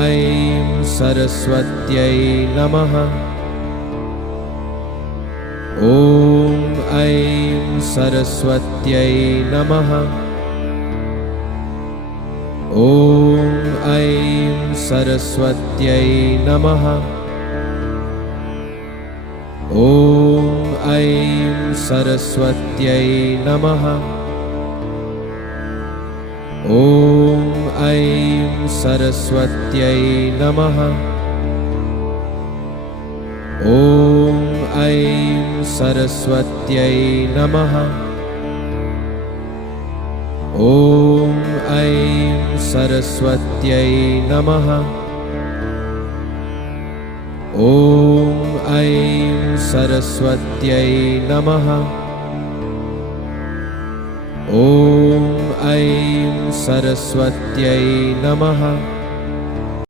ऐं सरस्वत्यै नमः। ॐ ऐं सरस्वत्यै नमः। ॐ ऐं सरस्वत्यै नमः। ॐ ऐं सरस्वत्यै नमः। ॐ ऐं सरस्वत्यै नमः। ॐ ऐं सरस्वत्यै नमः। ॐ ऐं सरस्वत्यै नमः। ॐ ऐं सरस्वत्यै नमः। ॐ ऐं सरस्वत्यै नमः।